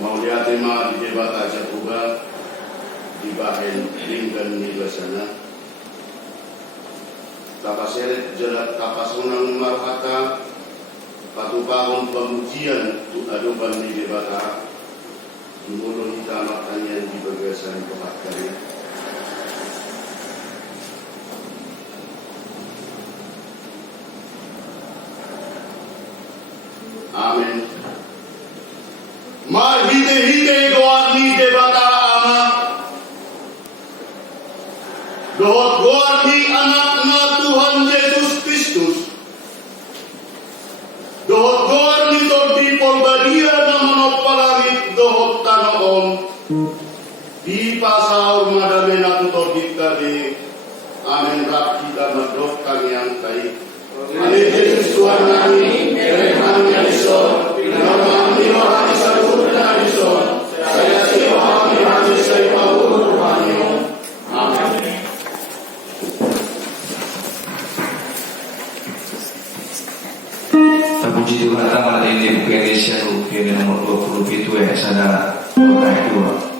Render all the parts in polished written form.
Mauliatima di debata Jakuba di bahen linggan nilasana tapaseret jelat tapasunang marhata patupahon pemujian tu aduban di debata dimulun hitamak kanyan di bagasan kemakaria. Amin. Mahide-hide doa ni debata ama doa ni anaknya Tuhan Yesus Kristus doa ni di polbadia na manopalangit doa tanaon di pasar madame na tutor dikari. Amin. Rap kita medok kami yang baik. Amin. Yesus Tuhan kami Tuhan yang disor nama Tuhan disebut dan disor saya siapa yang saya mau Tuhan. Amin. Terpuji Tuhan malam ini buku Indonesia buku yang nomor 20 itu ya saudara ayat 2.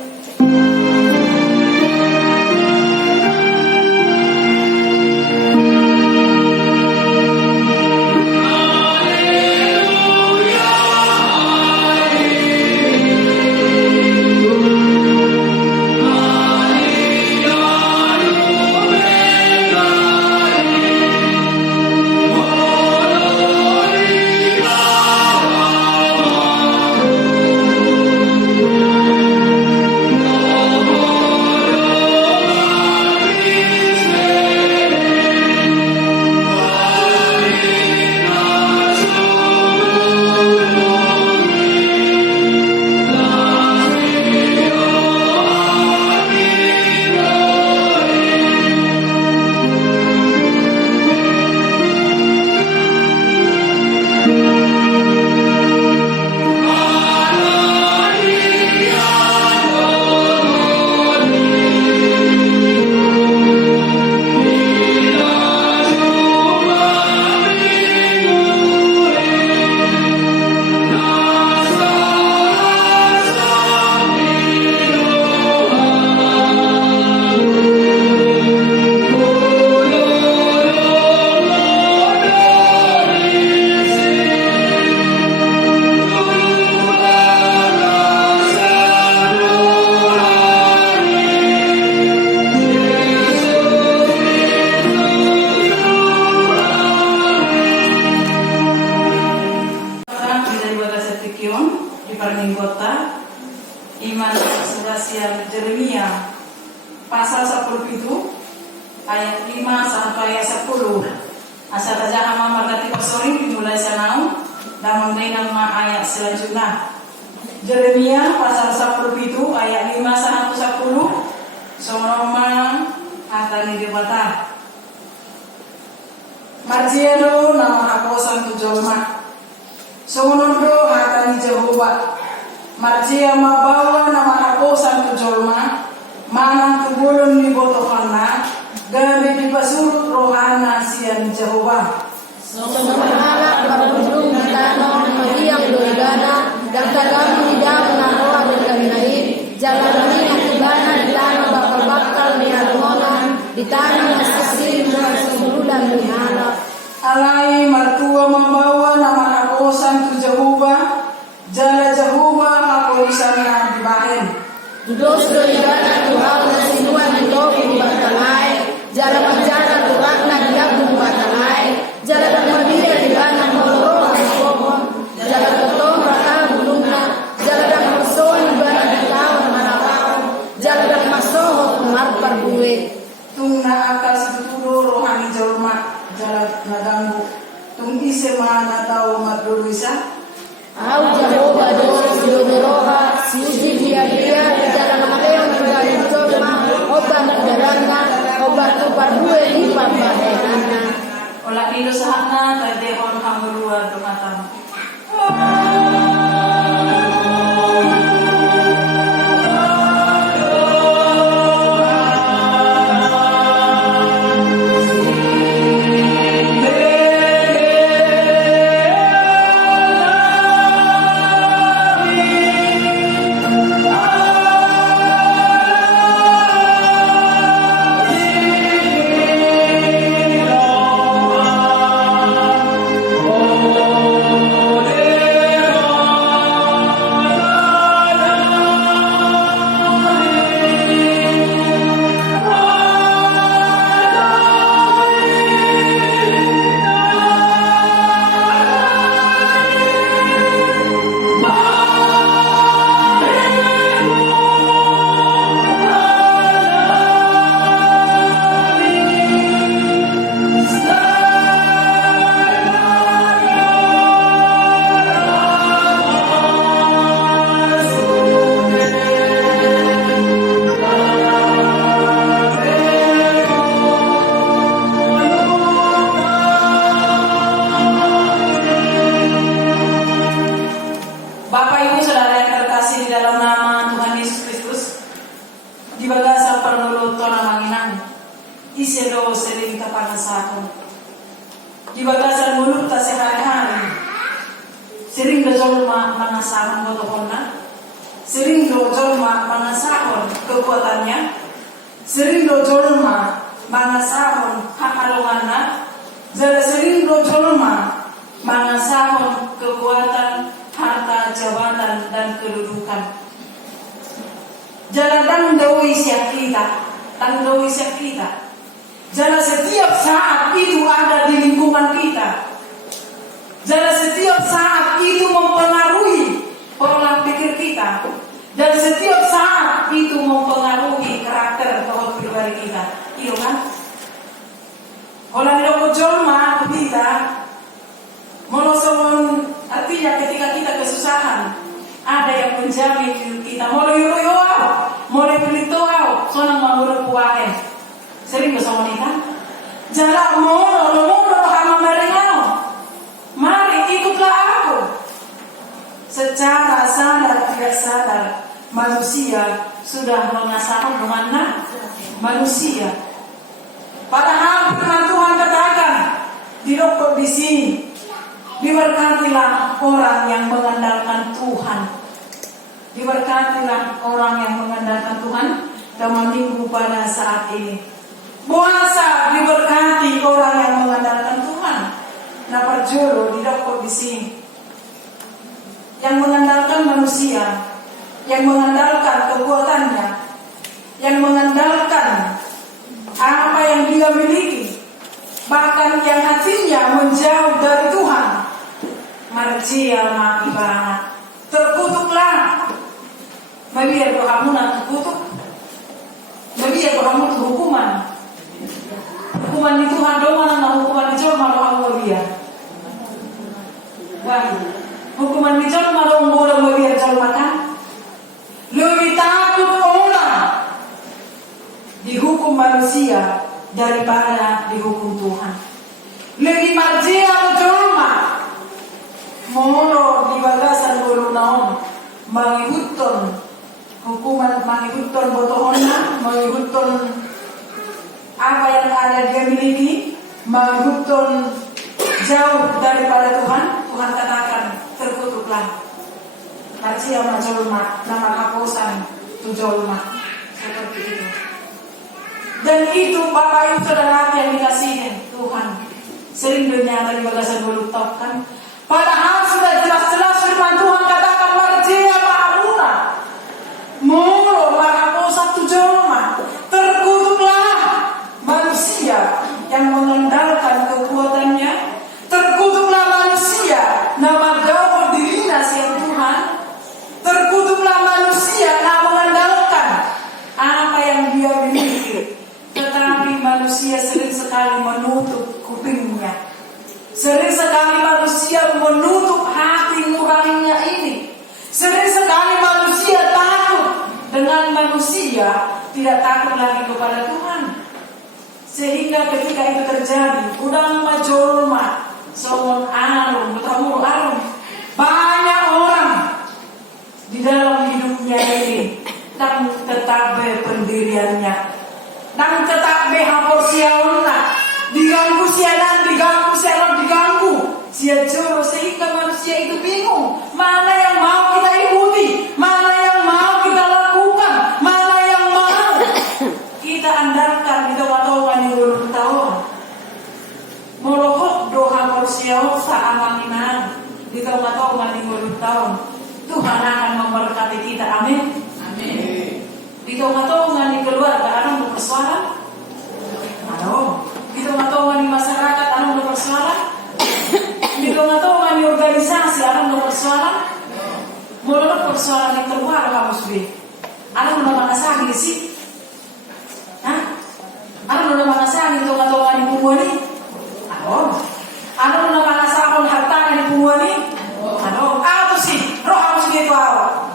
Iman Surasian Jeremia pasal 10 itu ayat 5 sampai ayat 10. Asal saja hama margati pasori dimulai sanau dan mendengar ayat selanjutnya. Jeremia pasal 10 itu ayat 5 sampai 10. Sonoma atani debata. Marjiano nama hakosan tujolma. Songondo atani Jehovah. Marjia mabawa nama hakosan tujolma. Manang tubulun ni botohana. Gamit di pasurut rohana sian Jehovah. Sonoma berujung di tanah Mariam doigana. Dan kagami tidak menaruh dan kaminain. Jalan ini akibana di tanah bakal-bakal ni armonan. Di tanah nasasin dan sebulan ni halap. Alai martua membawa nama hakosan tu Jehovah. Jala Jehovah aku isana di bahen. Dos doigana Tuhan nasinuan di topi di batalai. Jala penjara Tuhan na diagung batalai. Jala dan madia di dana moloro di pohon. Jala ketong rata bulungna. Jala dan masoh ibadah di kawan manakau. Jala dan masoh marpar buwe. Tungna akal setulo rohani jorma. Jala nadanggu. Tung isema natau madruisa. Au Jehovah dos Yodoroha Suji dia dalam Mateon dari Jorma obat darana obat pardue di pambahenana olah kilo sahana tadi on hamurua dumatan. iselo sering kapanasakon. Di bagasan mulut ta sehari-hari. Sering dojolma mangasahon botohonna. Sering dojolma mangasahon kekuatannya. Sering dojolma mangasahon hahalunganna. Jala sering dojolma mangasahon kekuatan, harta, jabatan, dan kedudukan. Jala tangdawi siap kita. Jala setiap saat itu ada di lingkungan kita. Jala setiap saat itu mempengaruhi pola pikir kita. Dan setiap saat itu mempengaruhi karakter atau pribadi kita. Iya kan? Kalau tidak jolma kita, molosowon artinya ketika kita kesusahan, ada yang menjamin kita. Mulai pelitoau, sonang mamuru puahen. Sering bersama kita. Jalan mono hama merengau. Mari ikutlah aku. Secara sadar tidak sadar, manusia sudah mengasahkan mana manusia. Padahal firman Tuhan katakan di dokter di sini, diberkatilah orang yang mengandalkan Tuhan. Diberkatilah orang yang mengandalkan Tuhan dan minggu pada saat ini. Puasa diberkati orang yang mengandalkan Tuhan. Nah perjolo di dokter di sini. Yang mengandalkan manusia, yang mengandalkan kekuatannya, yang mengandalkan apa yang dia miliki, bahkan yang hatinya menjauh dari Tuhan. Marjia maki banget. Terkutuklah. Biar doamu nak terkutuk. Biar doamu hukuman. Hukuman di Tuhan doang na hukuman di Jorma doang dia. Baik. Hukuman di Jorma doang boleh biar Jorma kan. Lebih takut orang dihukum manusia daripada dihukum Tuhan. Lebih marjia Jorma. Moro di bagasan bulu naon mangihutton hukuman, mangihutton botohonna, mangihutton apa yang ada dia miliki, mangihutton jauh daripada Tuhan. Tuhan katakan terkutuklah. Marjia majolma nama hapusan tujolma seperti itu. Dan itu Bapak Ibu Saudara yang dikasihin Tuhan. Sering bernyata di bagasan bulu top kan. Padahal sudah jelas-jelas firman Tuhan katakan marjia ma'amuna. Moro ma'aposa tujolma. Terkutuklah manusia yang mengandalkan kekuatannya. Terkutuklah manusia nama gaul dirinya siang Tuhan. Terkutuklah manusia yang mengandalkan apa yang dia miliki. Tetapi manusia sering sekali menutup kupingnya. Sering sekali manusia menutup hati nuraninya ini. Sering sekali manusia takut dengan manusia, tidak takut lagi kepada Tuhan. Sehingga ketika itu terjadi, udang majolma, sawon arum, betamur arum, banyak orang di dalam hidupnya ini dan tetap pendiriannya, dan tetap haporsiauna. Diganggu sialan, diganggu sia joro, sehingga manusia itu bingung mana yang mau kita ikuti, mana yang mau kita lakukan, mana yang mau kita andalkan di doa-doa yang belum tahu. Molokok doa manusia sa amanginan di doa-doa yang belum tahu. Tuhan akan memberkati kita, amin. Amin. Di doa-doa di keluarga ada bersuara, ada. Di tengah-tengah di masyarakat ada yang bersuara. Di tengah-tengah di organisasi ada yang bersuara. Mulai bersuara yang terbuka kamu sudah. Ada yang mengasah di sini. Ada yang mengasah di tengah-tengah di Pungwani. Ada yang mengasah harta di Pungwani. Apa sih? Roh harus gitu apa?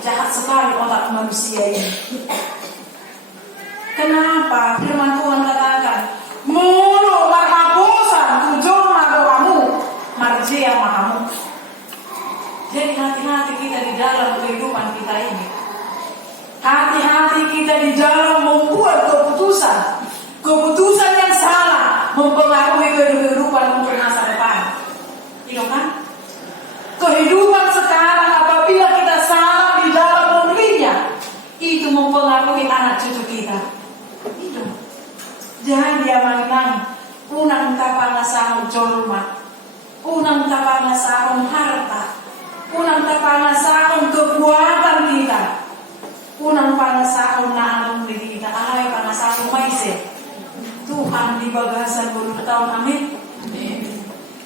Jahat sekali otak manusia ini. Kenapa? Firman Tuhan katakan, mulu marhapusan tujolma doamu marjia mahamu. Jadi hati-hati kita di dalam kehidupan kita ini. Hati-hati kita di dalam membuat keputusan mempengaruhi kehidupan untuk masa depan. Itu kan? Kehidupan sekarang apabila kita salah di dalam memilihnya, itu mempengaruhi anak cucu kita. Itu. Jangan dia mainan. Unang tapang sahong jorma, unang tapang sahong harta, unang tapang sahong kekuatan kita, unang pangasahong naanong diri kita, ay pangasahong maise. Tuhan di bagasan 10 tahun, amin.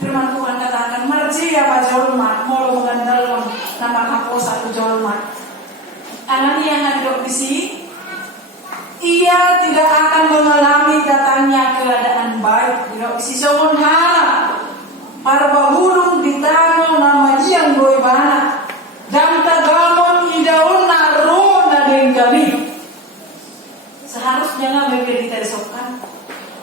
Firman Tuhan katakan, marjia pa jorma, molo mengandalkan nama kaposa tu jorma. Anak yang ada di sini, ia tidak akan mengalami datangnya keadaan baik. Tidak isi songon hana, para bahulung di tanah nama yang goibana, dan tagamon idaun naro na denggami. Seharusnya nggak begitu tersokkan.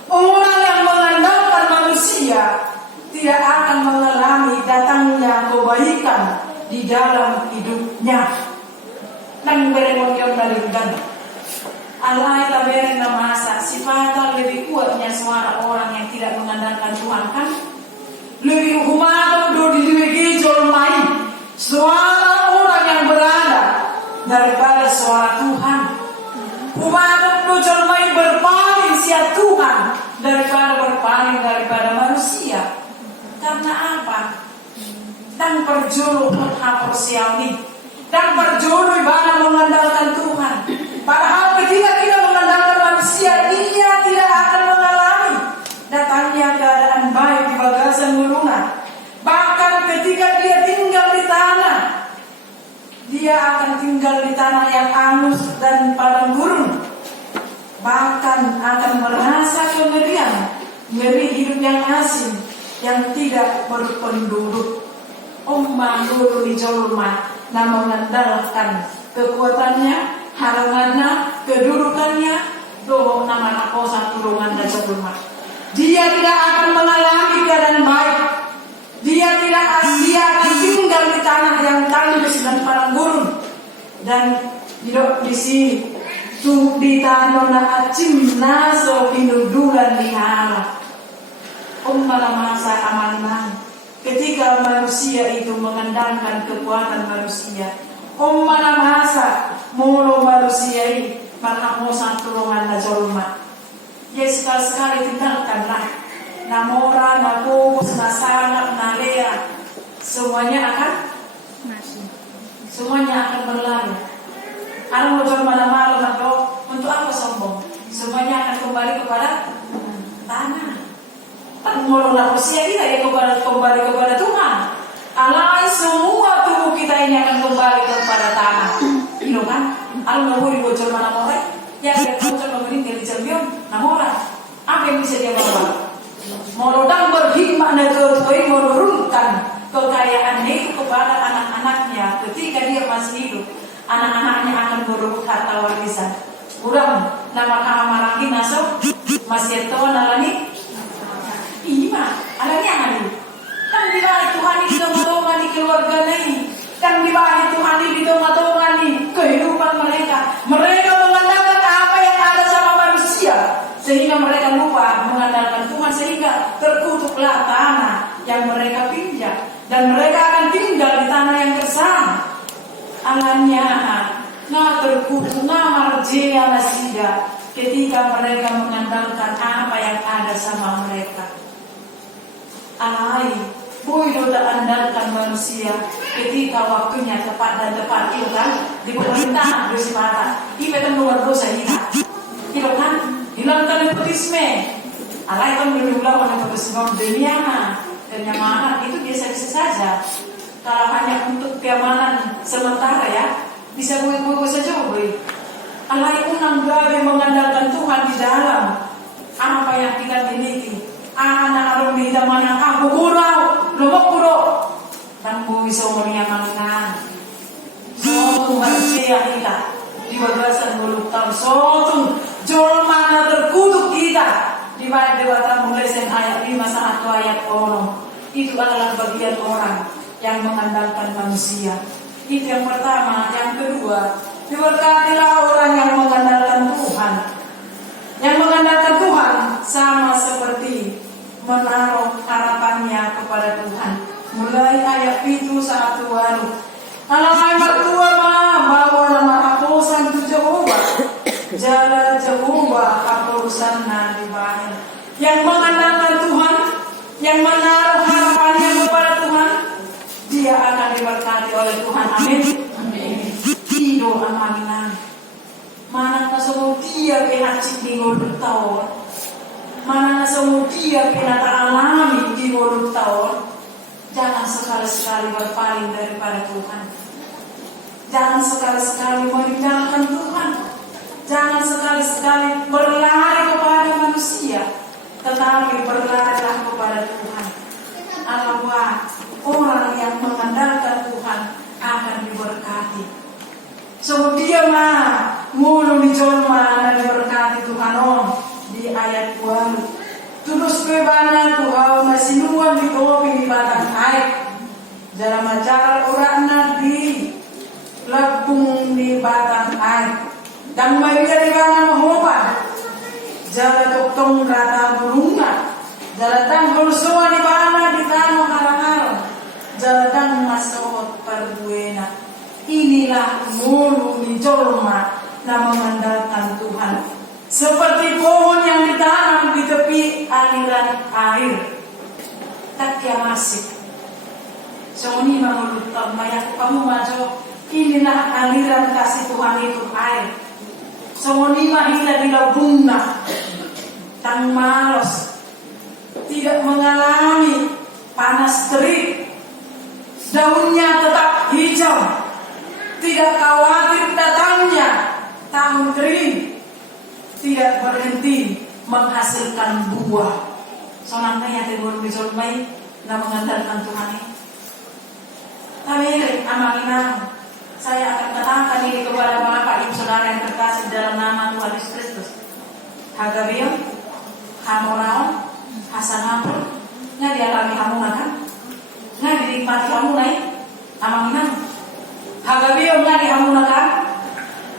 Orang yang mengandalkan manusia tidak akan mengalami datangnya kebaikan di dalam hidupnya. Nang beremonion dari dan alai taberen na masa sifatnya lebih kuatnya suara orang yang tidak mengandalkan Tuhan kan? Lebih humato do dilewegi jolmai suara orang yang berada daripada suara Tuhan. Humato do jolmai berpaling sia Tuhan daripada berpaling daripada manusia. Karena apa? Dan perjuru menghapur siami, dan perjuru ibadah mengandalkan Tuhan. Padahal ketika kita mengandalkan manusia, ia tidak akan mengalami datangnya keadaan baik di bagasan gulungan. Bahkan ketika dia tinggal di tanah, dia akan tinggal di tanah yang angus dan padang gurun. Bahkan akan merasa kengerian, ngeri hidup yang asing, yang tidak berpenduduk. Dulu di Jolma, nah mengandalkan kekuatannya, halangannya, kedudukannya, doh nama nakosa tulungan dan Jolma. Dia tidak akan mengalami keadaan baik. Dia akan tinggal di tanah yang tandus dan padang gurun. Dan di sini tuh di tanah na acim naso pinudulan di hala. Masa amanah. Ketika manusia itu mengandalkan kekuatan manusia, mana masa mulu manusia ini marhamosan tulungan na Jolma. Ya sekali-sekali tinggalkanlah namora, napupus, nasanap, nalea, semuanya akan berlalu. Ano mo Jolma na malam atau untuk apa sombong? Semuanya akan kembali kepada tanah. Mulu manusia kita ya kembali kepada Tuhan. Alai semua tubuh kita ini akan kembali kepada tanah. Itu kan? Alu naburi bocor mana more? Ya dia bocor mengeringkil di Jambion. Namora. Apa yang bisa dia bawa? Morodang berhikmah negeri menurunkan kekayaan itu kepada anak-anaknya ketika dia masih hidup. Anak-anaknya akan berebut harta warisan. Kurang nama kamarangin nasab masih tahu nalani. Iya, alangnya hari. Kan di bawah Tuhan ini doa-doa di keluarga ini. Kan di bawah Tuhan ini doa-doa di kehidupan mereka. Mereka mengandalkan apa yang ada sama manusia, sehingga mereka lupa mengandalkan Tuhan, sehingga terkutuklah tanah yang mereka pinjam, dan mereka akan tinggal di tanah yang gersang. Alangnya, terkutuk, marjea nasiga, ketika mereka mengandalkan apa yang ada sama mereka. Alai, boy tak andalkan manusia ketika waktunya tepat dan tepat itu kan di pemerintahan dosa mata. Ibu kan luar dosa hilang, itu kan hilangkan nepotisme. Alai kan berulang nepotisme dunia kenyamanan itu biasa-biasa saja. Kalau hanya untuk keamanan sementara ya bisa boy saja boy. Alai unang gawe mengandalkan Tuhan di dalam apa yang kita miliki. Anak arung di mana aku kurang, lumok kuro, dan bui semuanya makan. Sotung manusia kita di bagasan 10 tahun. Sotung Jolma na terkutuk kita di bawah dewata mulai ayat 5 1 ayat 6. Itu adalah bagian orang yang mengandalkan manusia. Itu yang pertama. Yang kedua, diberkatilah orang yang mengandalkan Tuhan. Yang mengandalkan Tuhan sama seperti oleh Tuhan. Amin. Tido amalina. Mana na dia kehacik di ngoluk tahun. Mana na dia kenata alami di ngoluk tahun. Jangan sekali-sekali berpaling daripada Tuhan. Jangan sekali-sekali meninggalkan Tuhan. Jangan sekali-sekali berlari kepada manusia, tetapi berlarilah kepada Tuhan. Allah, orang yang mengandalkan Tuhan akan diberkati. So dia mah mulu dijolma dan diberkati Tuhan di ayat 2. Tulus bebana Tuhan masinuan di topi di batang air. Jalan macara urana di lebung di batang air. Dan Maria di mana mahoban. Jalan toktong rata bulungan. Jalan tanggul semua di mana di tanah karang-karang. Jalan masuk perbuena. Inilah mulu dijolma dan mengandalkan Tuhan. Seperti pohon yang ditanam di tepi aliran air. Tak kia masih. Soni menurut kamu maju. Inilah aliran kasih Tuhan itu air. Soni mahila di bunga. Tang malos. Tidak mengalami panas terik. Daunnya tetap hijau. Tidak khawatir datangnya tahun kering. Tidak berhenti menghasilkan buah. Soalnya yang timbul dijolmai dan mengandalkan Tuhan ini. Tapi amalina, saya akan katakan ini kepada Bapak Ibu Saudara yang terkasih dalam nama Tuhan Yesus Kristus. Hagabion, Hamoraon, Hasanapun, nggak dialami hamuna kan? Nggak dinikmati hamuna ini, amalina. Hagabion nggak dihamuna kan?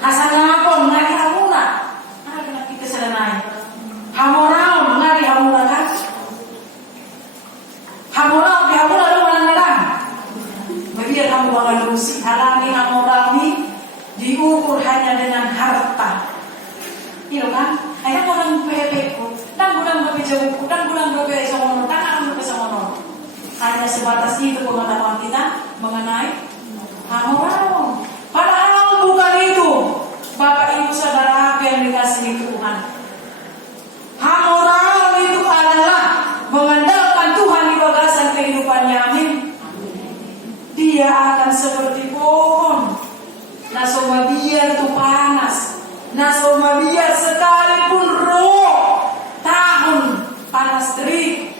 Hasanapun nggak dihamuna. Hamoraon nggak dihamuna kan? Hamoraon dihamuna lu menang-menang. Bagi kamu mengalusi alami hamorami diukur hanya dengan harta. Iya kan? Ayah kurang pepeku, dan kurang bepejaku, dan kurang bepejaku, dan akan bepejaku. Hanya sebatas itu pengetahuan kita mengenai hamoraon. Padahal bukan itu. Bapak Ibu Saudara apa yang dikasihi Tuhan. Hamoraon itu adalah mengandalkan Tuhan di bagasan kehidupannya. Amin. Dia akan seperti pohon. Nasoma biar itu panas. Nasoma biar sekalipun roh. Tahun panas terik.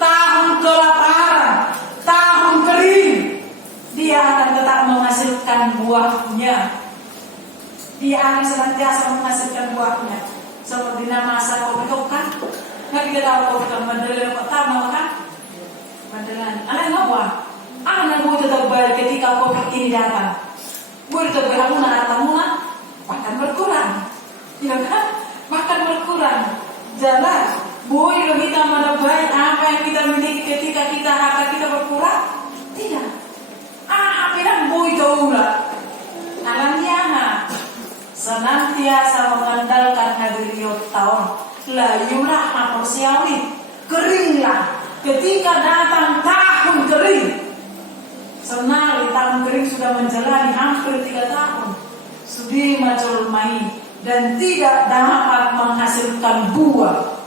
Tahun kelaparan. Tahun kering. Dia akan tetap menghasilkan buahnya. Dia akan senantiasa menghasilkan buahnya. Seperti nama asal kopi kan? Nggak kita tahu kopi kan? Mandalan pertama kan? Mandalan. Anak nggak buah. Anak gue tetap balik ketika kopi ini datang. Gue tetap berhamuna, bahkan berkurang. Ya kan? Bahkan berkurang. Jalan. Boy lebih tambah baik apa yang kita miliki ketika kita harta kita berkurang? Tidak. Apa yang boy tahu lah. Alamiah. Senantiasa mengandalkan hadirin tahun. Layulah manusiawi. Keringlah. Ketika datang tahun kering. Senang tahun kering sudah menjalani hampir 3 tahun. Sudi macul main. Dan tidak dapat menghasilkan buah.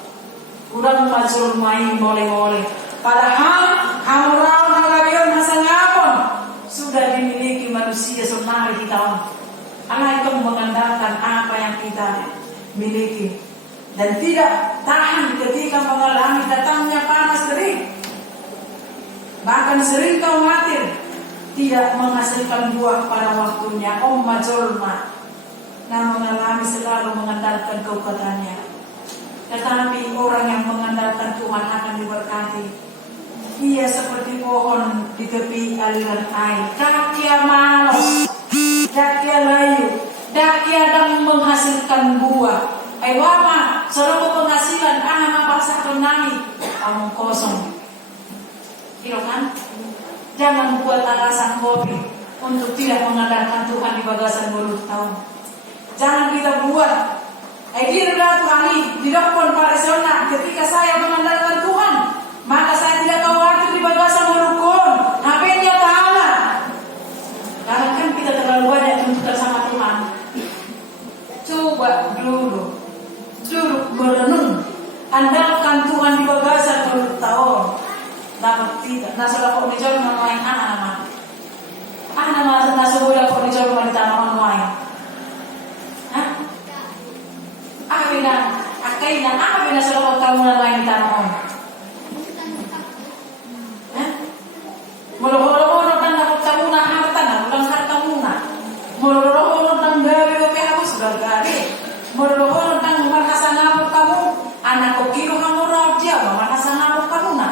Kurang macul main boleh-boleh. Padahal hamoraon halabion hasangapon sudah dimiliki manusia senang di tahun. Allah itu mengandalkan apa yang kita miliki dan tidak tahan ketika mengalami datangnya panas terik. Bahkan sering khawatir tidak menghasilkan buah pada waktunya. Majolma nah mengalami selalu mengandalkan kekuatannya. Tetapi orang yang mengandalkan Tuhan akan diberkati. Ia seperti pohon di tepi aliran air. Dakia malos, dakia layu, dakia dan menghasilkan buah. Ayo apa? Seluruh penghasilan anak paksa penani omong kosong. Iya kan? Jangan buat alasan kopi untuk tidak mengandalkan Tuhan di bagasan mulut tahun. Jangan kita buat idea Tuhan tidak pun paresona ketika saya mengandalkan Tuhan, maka saya tidak khawatir di bagasan mulut kon. Apa yang dia tahu? Pertanyaannya, apa bina sudah kamu lain di tanah on? Molo-molo dan dapat kamu na harta na, bukan harta muna. Molo-molo dan gawe oke harus gawe. Molo-molo dan markasana kamu, anak kokiro kamu raja, markasana kamu na.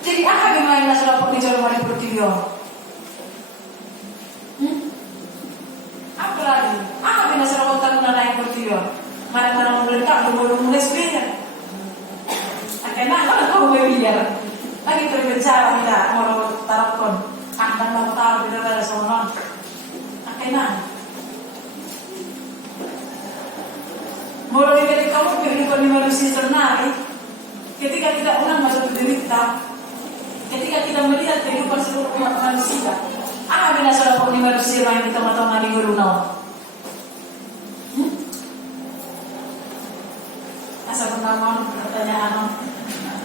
Jadi apa bina ina sudah pergi jauh dari pertiyo? Apa lagi? Apa bina sudah kamu na naik pertiyo? Mana-mana meletak, mulai sebenarnya. Akhirnya kalau kamu biar lagi berbicara tidak mau taruhkan, akan mau taruh tidak ada sonon. Akhirnya, mulai ketika kamu kehidupan manusia senang, ketika tidak orang masuk menderita, ketika kita melihat kehidupan seluruh umat manusia, apa bina salah pun manusia yang kita matang di guru nau? Asal pertama pertanyaan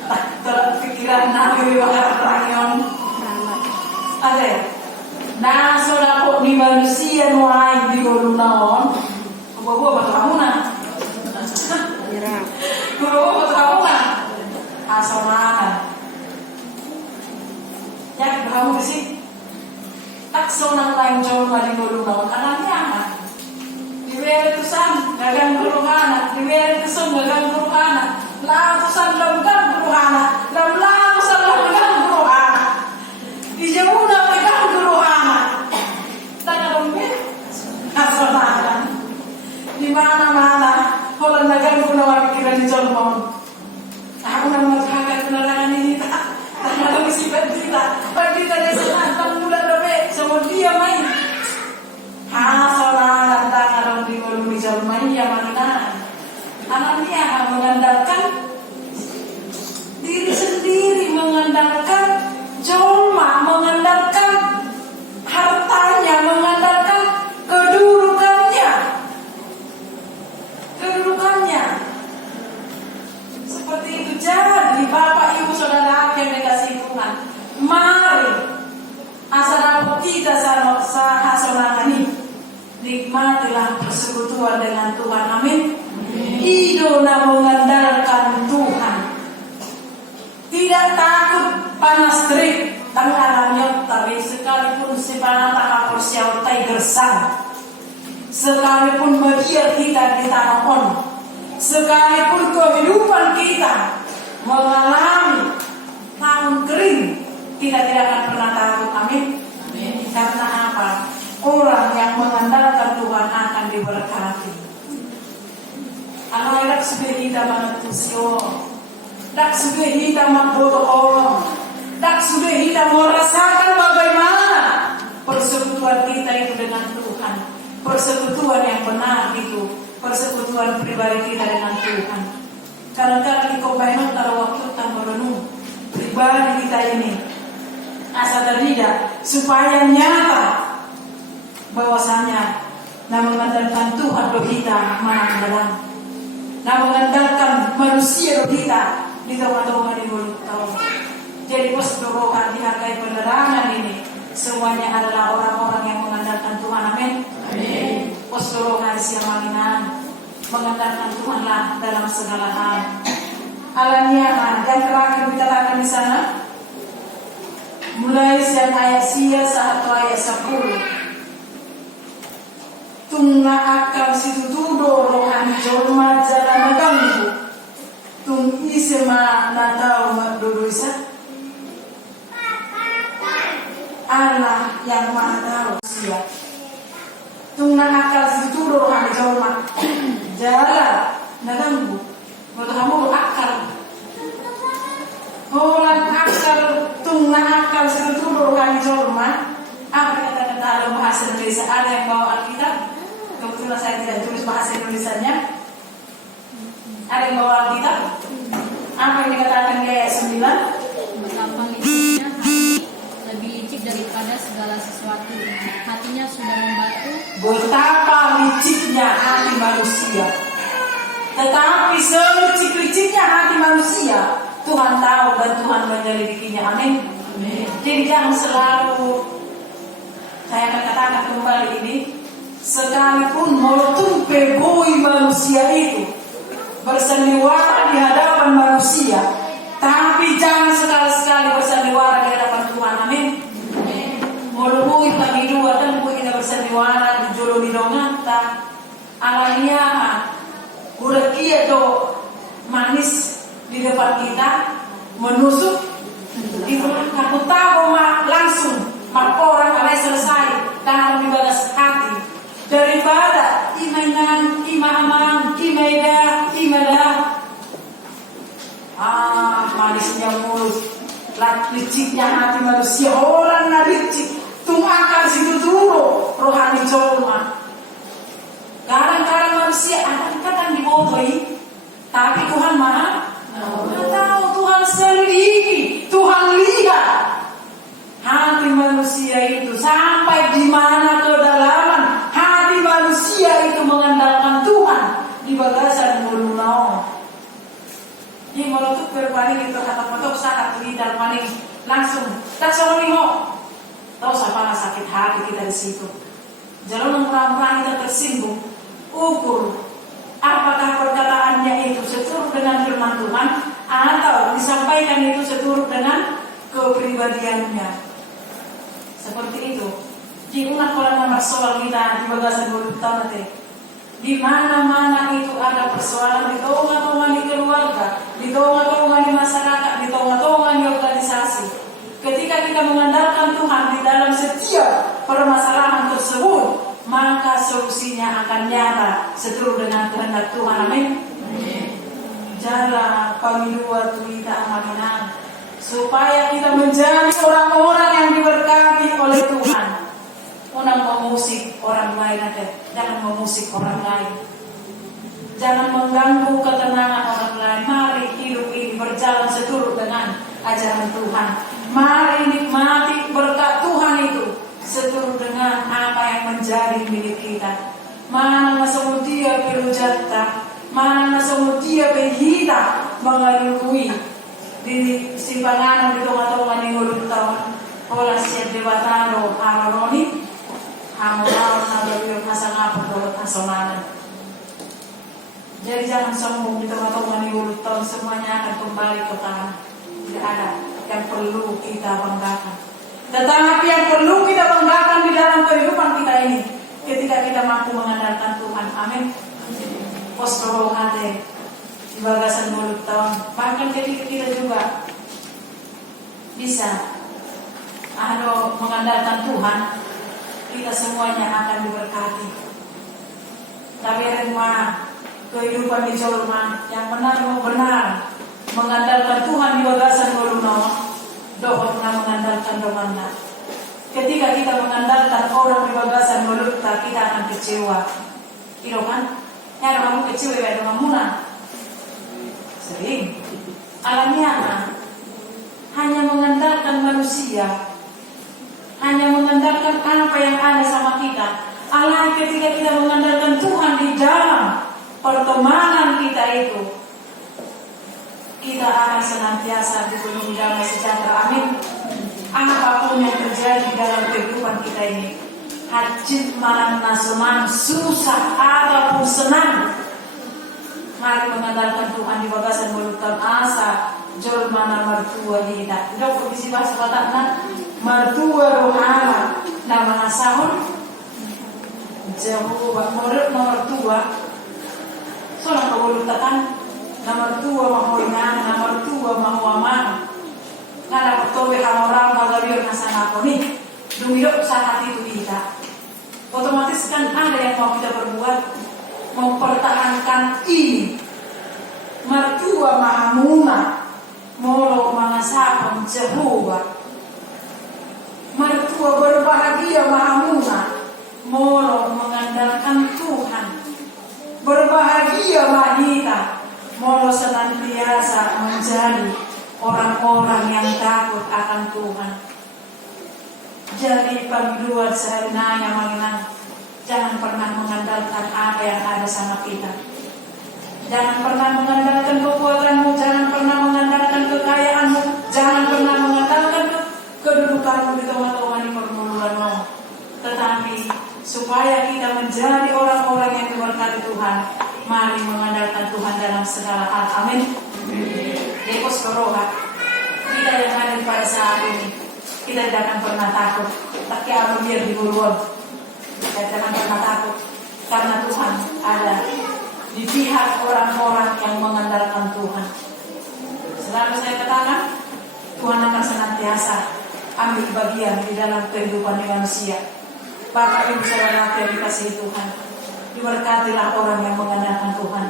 tak terpikiran nabi waharayon ada nah sudah kok di manusia nuai di guru naon gua kamu na gua kamu na asal mana ya kamu sih tak sonang lain jauh dari guru naon karena dia anak diwer tusan gagang guru anak diwer tusan gagang guru anak latusan lemkan guru anak latusan lemkan guru anak dijauh na pegang guru anak tanya dongnya asal di mana-mana kalau nagang guru anak kira di colmon aku nama kakak kenalangan ini tak tanya dong si bandita dari sana tak mudah dobe sama dia main hasolan tak kalau di guru di colmon ya mana anaknya mengandalkan diri sendiri, mengandalkan jolma, mengandalkan hartanya, mengandalkan kedudukannya. Seperti itu. Jadi Bapak Ibu Saudara yang dikasih Tuhan, mari asal kita sahasonangan ini nikmatilah persekutuan dengan Tuhan. Amin. Idona mengandalkan Tuhan, tidak takut panas terik tangannya, tapi sekalipun si panata kapal siau gersang, sekalipun bagian kita di tanah on, sekalipun kehidupan kita mengalami tahun kering, kita tidak akan pernah takut. Amin. Karena apa? Orang yang mengandalkan Tuhan akan diberkati. Kalau dak sudah kita menentusio, dak sudah kita membodoh, dak sudah kita merasakan bagaimana persekutuan kita itu dengan Tuhan, persekutuan yang benar itu, persekutuan pribadi kita dengan Tuhan. Kadang-kadang dikombinasi antara waktu dan merenung pribadi kita ini, asal terlihat supaya nyata bahwasanya nah mengandalkan Tuhan bagi kita mana dalam. Nah mengandalkan manusia kita di teman-teman di mulut tahun. Jadi pos dorongan dihargai penerangan ini semuanya adalah orang-orang yang mengandalkan Tuhan. Amin. Pos dorongan siang mengandalkan Tuhanlah dalam segala hal. Alaniah yang terakhir dikatakan di sana mulai ayat 1 ayat 10. Tungna akal situ tudo rohani jorma jalan ganggu tung isema natau madodoisa Allah yang maha tahu siap. Tungna akal situ tudo rohani jorma jalan ganggu buat kamu akal holan akal tungna akal situ tudo rohani jorma. Apa kata-kata dalam bahasa Indonesia? Ada yang bawa Alkitab? Kebetulan saya tidak tulis bahasa Indonesianya. Ada yang bawa Alkitab? Apa yang dikatakan di ayat 9? Betapa liciknya hati, lebih licik daripada segala sesuatu. Hatinya sudah membatu. Betapa liciknya hati manusia. Tetapi selicik-liciknya hati manusia, Tuhan tahu dan Tuhan menyelidikinya. Amin. Jadi jangan selalu, saya akan katakan kembali ini, sekalipun mau tumpe boy manusia itu, bersandiwara di hadapan manusia, tapi jangan sekali-sekali bersandiwara di hadapan Tuhan. Amin. Mului pagi dua dan kita bersandiwara di jolo di donganta alania udah kia do manis di depan kita menusuk itu aku tahu langsung orang alai selesai dan dibalas hati daripada imainan imaman imada manisnya mulut liciknya hati manusia orang na licik tumakan situ dulu rohani colma. Kadang-kadang manusia kadang dibodohi, tapi Tuhan maha tahu, Tuhan selidiki, Tuhan lihat hati manusia itu sampai di mana kedalaman hati manusia itu mengandalkan Tuhan di bagasan mulut naon. Ini meletup berpaling itu kata-kata sangat lidah paling langsung tak selalu mau. Tahu siapa sakit hati kita di situ. Jalan murah-murah kita tersinggung. Ukur apakah perkataannya itu seturut dengan firman Tuhan atau disampaikan itu seturut dengan kepribadiannya. Seperti itu. Di umat orang nomor soal kita di bagasan mulut tante. Di mana-mana itu ada persoalan di tengah-tengah di keluarga, di tengah-tengah di masyarakat, di tengah-tengah di organisasi. Ketika kita mengandalkan Tuhan di dalam setiap permasalahan tersebut, maka solusinya akan nyata seturut dengan kehendak Tuhan. Amin. Jala pamilua kita amanan supaya kita menjadi orang-orang yang diberkati oleh Tuhan. Orang memusik orang lain aja, jangan memusik orang lain. Jangan mengganggu ketenangan orang lain. Mari hidup ini berjalan seturut dengan ajaran Tuhan. Mari nikmati berkat Tuhan itu seturut dengan apa yang menjadi milik kita. Mana nasamutia perujata, mana nasamutia perhita mengalui di simpangan di tengah-tengah di mulut tahun. Olah siap debatado haroni, hamulau nabi pasang apa kalau pasomanan. Jadi jangan sombong di tengah-tengah di mulut tahun, semuanya akan kembali ke tanah. Tidak ada yang perlu kita banggakan. Tetapi yang perlu kita banggakan di dalam kehidupan kita ini ketika kita mampu mengandalkan Tuhan. Amin. Postro hati di bagasan mulut tahun. Bahkan ketika kita juga bisa mengandalkan Tuhan, kita semuanya akan diberkati. Tapi rumah kehidupan di Jorma yang benar mengandalkan Tuhan di bagasan mulut tahun. Doa mengandalkan domanda. Ketika kita mengandalkan orang di bagasan mulut kita akan kecewa. Kira kan? Ya kamu kecewa ya dengan muna. Sering. Alamiah hanya mengandalkan manusia, hanya mengandalkan apa yang ada sama kita. Alamiah ketika kita mengandalkan Tuhan di dalam pertemanan kita itu, kita akan senantiasa dipenuhi damai sejahtera. Amin. Apapun yang terjadi dalam kehidupan kita ini, hajit malam nasuman, susah ataupun senang, mari mengandalkan Tuhan di bagasan mulut asa jol mana mertua kita. Dok kondisi bahasa batakna mertua rohana nama asahun jauh menurut mertua soalnya kebulutakan nomor 2 mau inang, nomor 2 mau aman. Nada pertobe orang bagawir nasana ko nih. Dumilok sa hati itu kita. Otomatis kan ada yang mau kita berbuat mempertahankan ini. Mertua mahamuna molo mangasapang Jehovah. Mertua berbahagia mahamuna molo mengandalkan Tuhan. Berbahagia mahita molo senantiasa menjadi orang-orang yang takut akan Tuhan. Jadi panggiluan seharusnya mengenang, jangan pernah mengandalkan apa yang ada sama kita. Jangan pernah mengandalkan kekuatanmu, jangan pernah mengandalkan kekayaanmu, jangan pernah mengandalkan kedudukanmu di tengah-tengah di pergumulanmu. Tetapi supaya kita menjadi orang-orang yang diberkati Tuhan, mari mengandalkan Tuhan dalam segala hal. Amin. Dekos koroha, kita yang hadir pada saat ini, kita tidak akan pernah takut. Tapi apa biar diguluan, kita tidak akan pernah takut, karena Tuhan ada di pihak orang-orang yang mengandalkan Tuhan. Selalu saya katakan, Tuhan akan senantiasa ambil bagian di dalam kehidupan manusia. Bapak Ibu Saudara yang dikasihi Tuhan, diberkatilah orang yang mengandalkan Tuhan.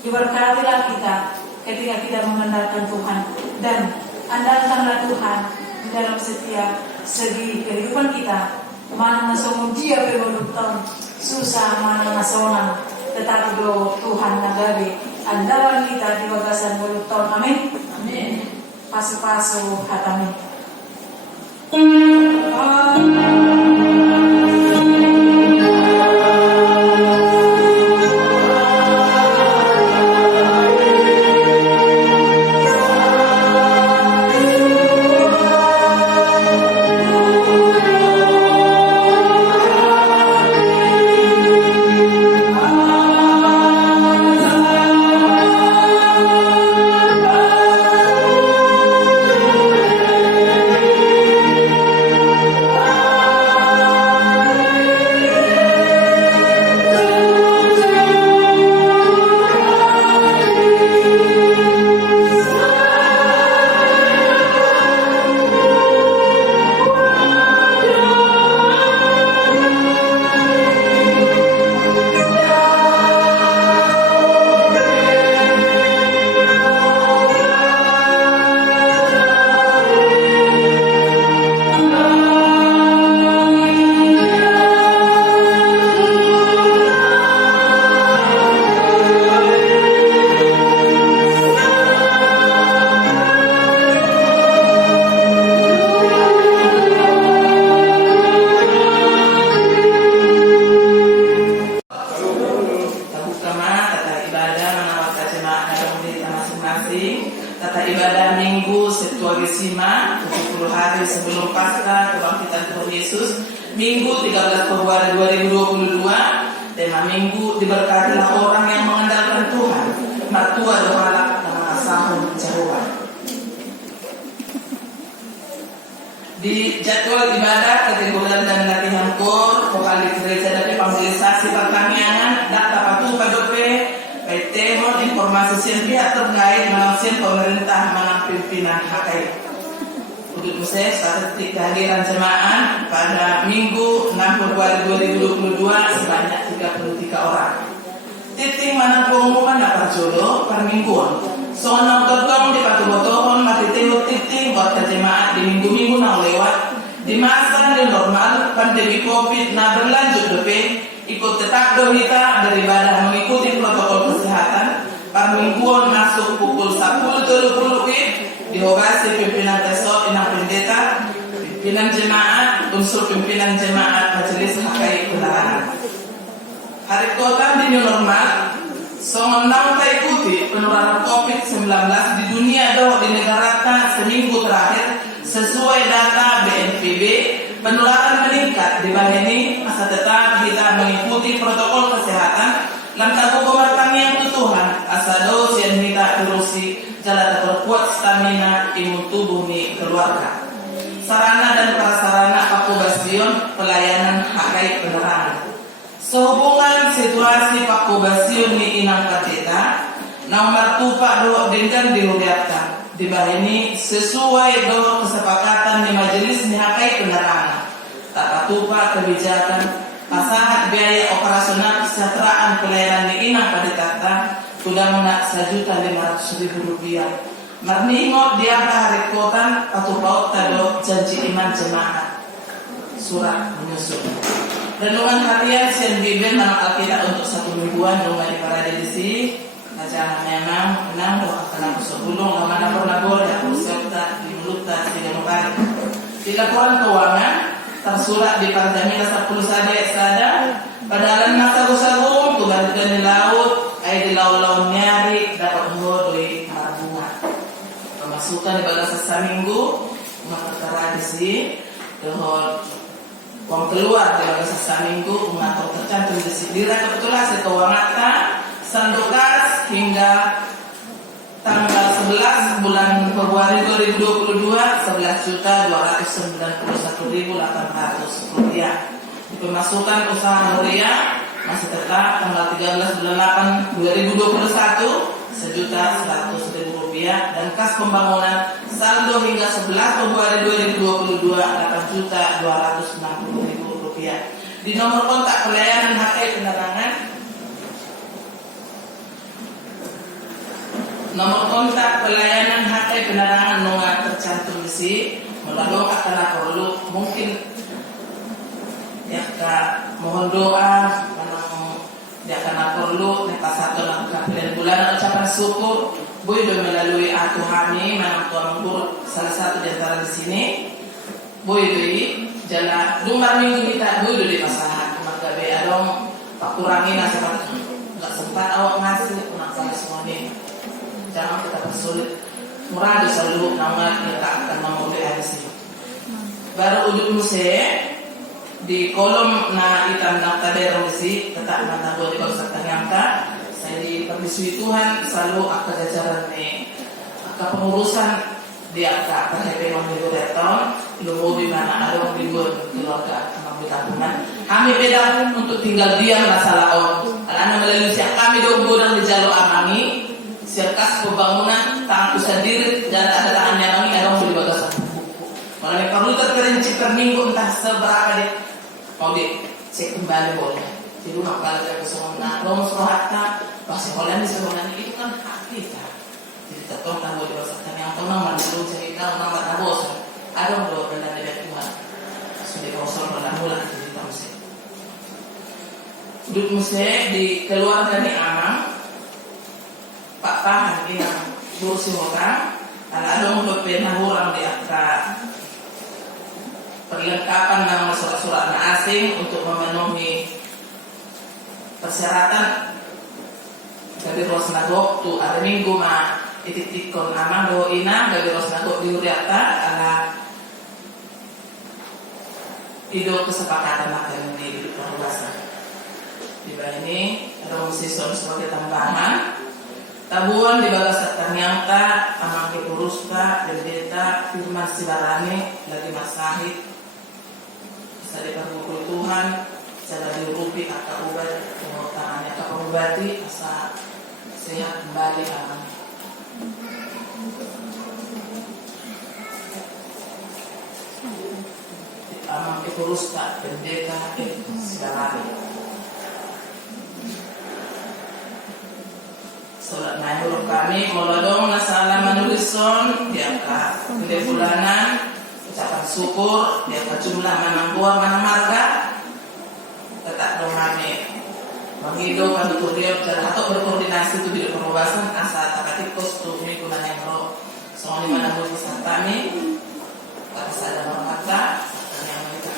Diberkatilah kita ketika kita mengandalkan Tuhan, dan andalkanlah Tuhan di dalam setiap segi kehidupan kita. Mana nasong dia berbentuk susah, mana nasonang, tetapi do Tuhan nagabe andalan kita di bagasan mulut tahun. Amin. Amin. Pasu-pasu hatami. Tata ibadah Minggu Septuagesima 70 hari sebelum Paskah kebangkitan Tuhan Yesus, Minggu 13 Februari 2022. Tema Minggu diberkatilah orang yang mengandalkan Tuhan, mertua dohalak dan sahun Jawa. Di jadwal ibadah kategori dan latihan kor, vokal di gereja dan evangelisasi pertanian, data patuh padope, Tehon informasi sendiri terkait melangsung pemerintah menang pimpinan HKI. Untuk saya statistik kehadiran jemaah pada Minggu 6 Februari 2022 sebanyak 33 orang. Titik mana pengumuman dapat jodoh per mingguan. Soalnya totong di patu botohon mati teo titik buat jemaah di minggu-minggu nang lewat. Di masa yang normal pandemi COVID berlanjut lebih. Ikut tetap kita daripada mengikuti protokol kesehatan. Per mingguan masuk pukul 10.30 dihorasi pimpinan tesok inang pendeta, pimpinan jemaat, unsur pimpinan jemaat majelis HKI Pelarangan. Hari kota di new normal, songonang ikuti penularan COVID-19 di dunia di negara seminggu terakhir sesuai data BNPB. Penularan meningkat di bawah ini masa tetap kita mengikuti protokol kesehatan lantas hukuman yang Tuhan asado sian kita terusi jalan terkuat stamina imun tubuh ni keluarga sarana dan prasarana Pakubasion pelayanan HKI Penerangan. Sehubungan situasi Pakubasion ni inang kateta nomor tupak do dengan dihuriatkan di bawah ini sesuai do kesepakatan di majelis ni HKI Penerangan. Tak patupa kebijakan pasangan biaya operasional kesejahteraan pelayanan di inang pada tata sudah menak Rp1.500.000. Marningot dia hari kotan patupaut tado janji iman jemaat surat menyusul. Renungan harian sian biben nama Alkitab untuk 1 mingguan rumah di para dedisi. Jangan memang enam doa karena sebelum lama nabor ya serta di mulut tidak mengkari. Di laporan keuangan tersurat di Parjamila 10 sada padahal masa sagung tugas di laut di laut nyari dapat mengodoi bunga. Pemasukan di bagas seminggu maka tradisi dengan uang keluar di bagas seminggu mengatur tercantum di sini kebetulan keuangan Sandokas hingga tanggal 11 bulan Februari 2022 11.291.800 rupiah. Pemasukan usaha Nuria masih tetap tanggal 13 bulan 8 2021 1.100.000 rupiah, dan kas pembangunan saldo hingga 11 Februari 2022 8.260.000 rupiah. Di nomor kontak pelayanan HE penerangan, nomor kontak pelayanan HE penerangan nunga tercantum di sini. Melalui akan perlu mungkin ya kak mohon doa dia akan perlu lepas satu langkah dan bulan ucapan syukur boy do melalui atu kami memang tuan guru salah satu di antara di sini boy do jalan 2 minggu kita boy do di pasangan maka be adong pak kurangi nasi nggak sempat awak ngasih nak salah semua ini jangan kita persulit murah do selalu nama kita akan memulai hari ini baru ujung musim di kolom na itandang taderong isi tetap menanggo di bangsa tangangka saya di permisi Tuhan selalu akan jajaran ni akan pengurusan di angka terhadap minggu reton ilmu di mana ada minggu keluarga kami tabungan kami beda untuk tinggal diam masalah on karena melalui siap kami dong godang di jalur amami sirkas pembangunan tangku sendiri dan ada tangannya kami ada di bagasan buku malah perlu terperinci per minggu entah seberapa deh mau cek kembali boleh. Jadi kalau kita bersama nomor suratnya pasti Holland sebenarnya itu kan hak kita. Jadi tetap tak boleh bersama yang pernah mandul cerita nama bos. Ada dua benar dari Tuhan. Sudah kosong mula jadi tahu sih. Duduk musik di keluar dari Amang. Pak Pahan ini yang berusia orang. Ada untuk pernah orang di atas. Perlengkapan nama surat-surat asing untuk memenuhi persyaratan dari Rosnagok tu ada minggu ma ititikon amang do ina dari Rosnagok di Uriata ala ido kesepakatan akan di perluasan di ini ada musison sebagai tambahan tabuan di bagas ternyata amang kepurusta pendeta Firman Sibarani lagi masahid dari perbuku Tuhan cara dirupi akak ubat pengotangannya akak pengobati asa sehat kembali aman amang kepurusta pendeta Sibarani sholat naik kami molodong nasalah manulison di angka bulanan ucapan syukur dia jumlah mana buah mana marga tetap dong kami menghidupkan tutorial cara atau berkoordinasi itu di pembahasan asal takatikos tuh ini gunanya roh soalnya mana buat pesan kami tak bisa ada marga yang mereka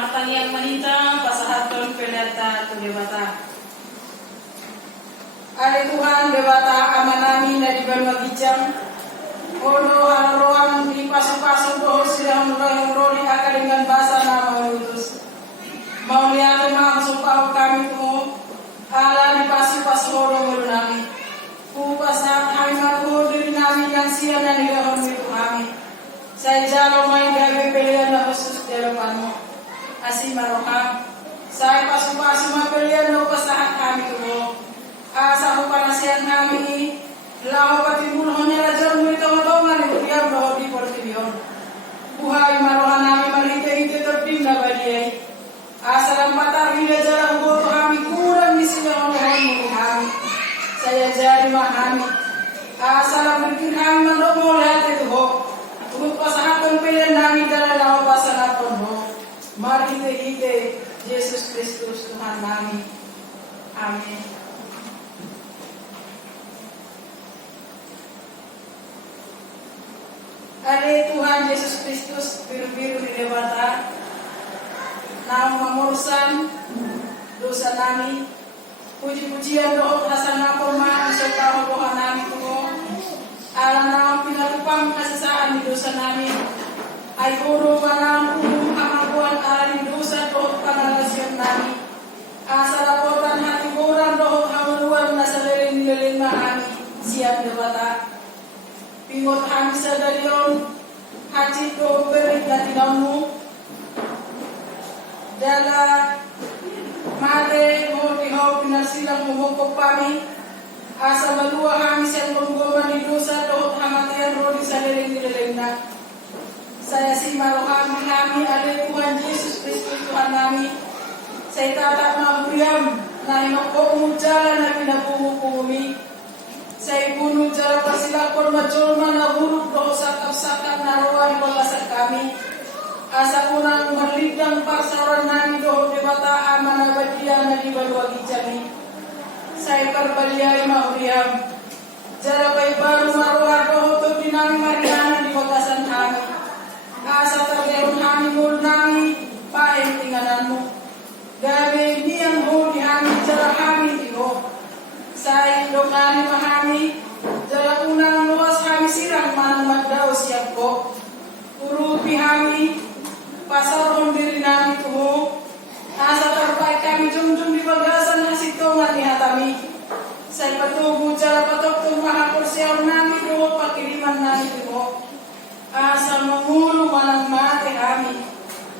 Martani yang manita pasahaton pelata tu debata. Ale Tuhan debata amanami dari Banua Gijang. Odo hararoan di pasuk-pasuk doh sidang roli akan dengan bahasa nama utus. Mau lihat masuk kau kami tu ala di pasuk-pasuk odo melunami. Ku pasang kami aku diri nami yang siang dan digahon itu kami. Saya jalo main gawe pilihan na khusus di hadapanmu. Asih maroham. Saya pasuk-pasuk mapilihan do pasahan kami tu. Asa panasian kami. Laho patimbul honya rajan muri tawadongan itu diam doh di portibion. Buhay marohan nami marhite-hite tertim na badiai. Asalan patar hila jalan boto kami kurang di sini hono-hono kami. Saya jadi mahami. Asalan berpikir kami mandomo lihat itu ho. Untuk pasahaton pilihan nami dalam laho pasahaton ho. Marhite-hite Yesus Kristus Tuhan nami. Amin. Ale Tuhan Yesus Kristus biru-biru di debata. Nam memurusan dosa nami. Puji-pujian doa rasana korma serta doa nami tuho. Ala nam pinatupang kasesaan di dosa nami. Ay guru manam amaguan ala di dosa doa panalasian nami. Asa laporan hati orang doa haluan nasa leleng-leleng mahami siap debata. Pingot kami sadarion haji do beri dati namu dala mare mo dihaw pinasilang mumukop kami asa malua kami siyang panggoman di dosa do hamatian rodi sa leleng na saya si marohami kami ale Tuhan Yesus Kristus Tuhan nami saya tatak mahuriam na hinakok mo jalan na pinapungu-pungumi saya bunuh jarak persilakon majolma na huruf doh sakap-sakap naruan pembahasan kami. Asa kunang merlidang parsaran nami doh debata amana badia na di Banua Gijang. Saya perbaliai mahuriam. Jarak baik baru maruah doh to dinami mariana di bagasan kami. Asa tergerun kami mul nami paeng tinggalanmu. Gawe niang ho di kami jarak kami tiho. Saya dokani mahami dalam unang luas kami sirang manang magdaw siap ko urupi kami pasar diri nami tuho asa terbaik kami jum-jum di bagasan hasitongan ni hatami saya patuhu jala patok tu mahapur siap nami tuho pakiriman nami tuho asa mengulu manang mati kami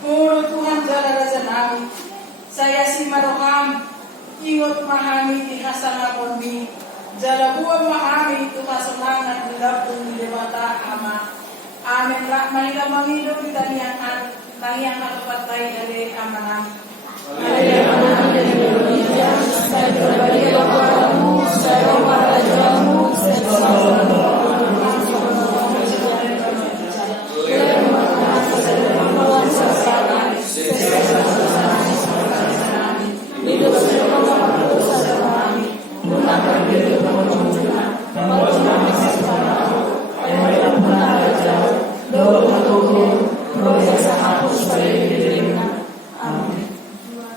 mulu Tuhan jala raja nami saya si maroham ingot mahami di hasana konmi jala buang mahami itu kasenangan dilapun di debata ama amin rahmani kami hidup di tanian katapatai dari amanam Saya berbagi kepadamu, saya merajamu,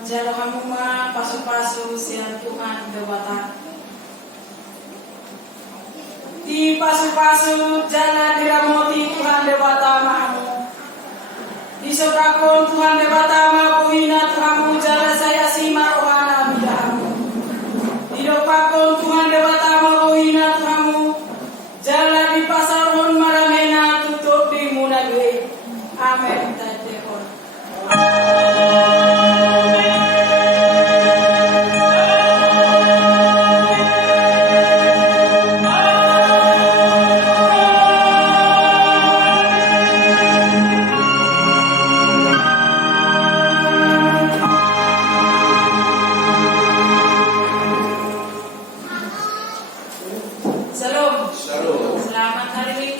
jalo hamuma pasu-pasu siang Tuhan debata di pasu-pasu jala diramoti Tuhan debata mahamu di sodakon Tuhan debata mapuhina Tuhanmu jala saya sima rohana bidahamu di dopakon Tuhan debata mapuhina Tuhanmu jala di pasaron maramena tutup di munagwe amin tatekon. Shalom. Selamat hari Minggu.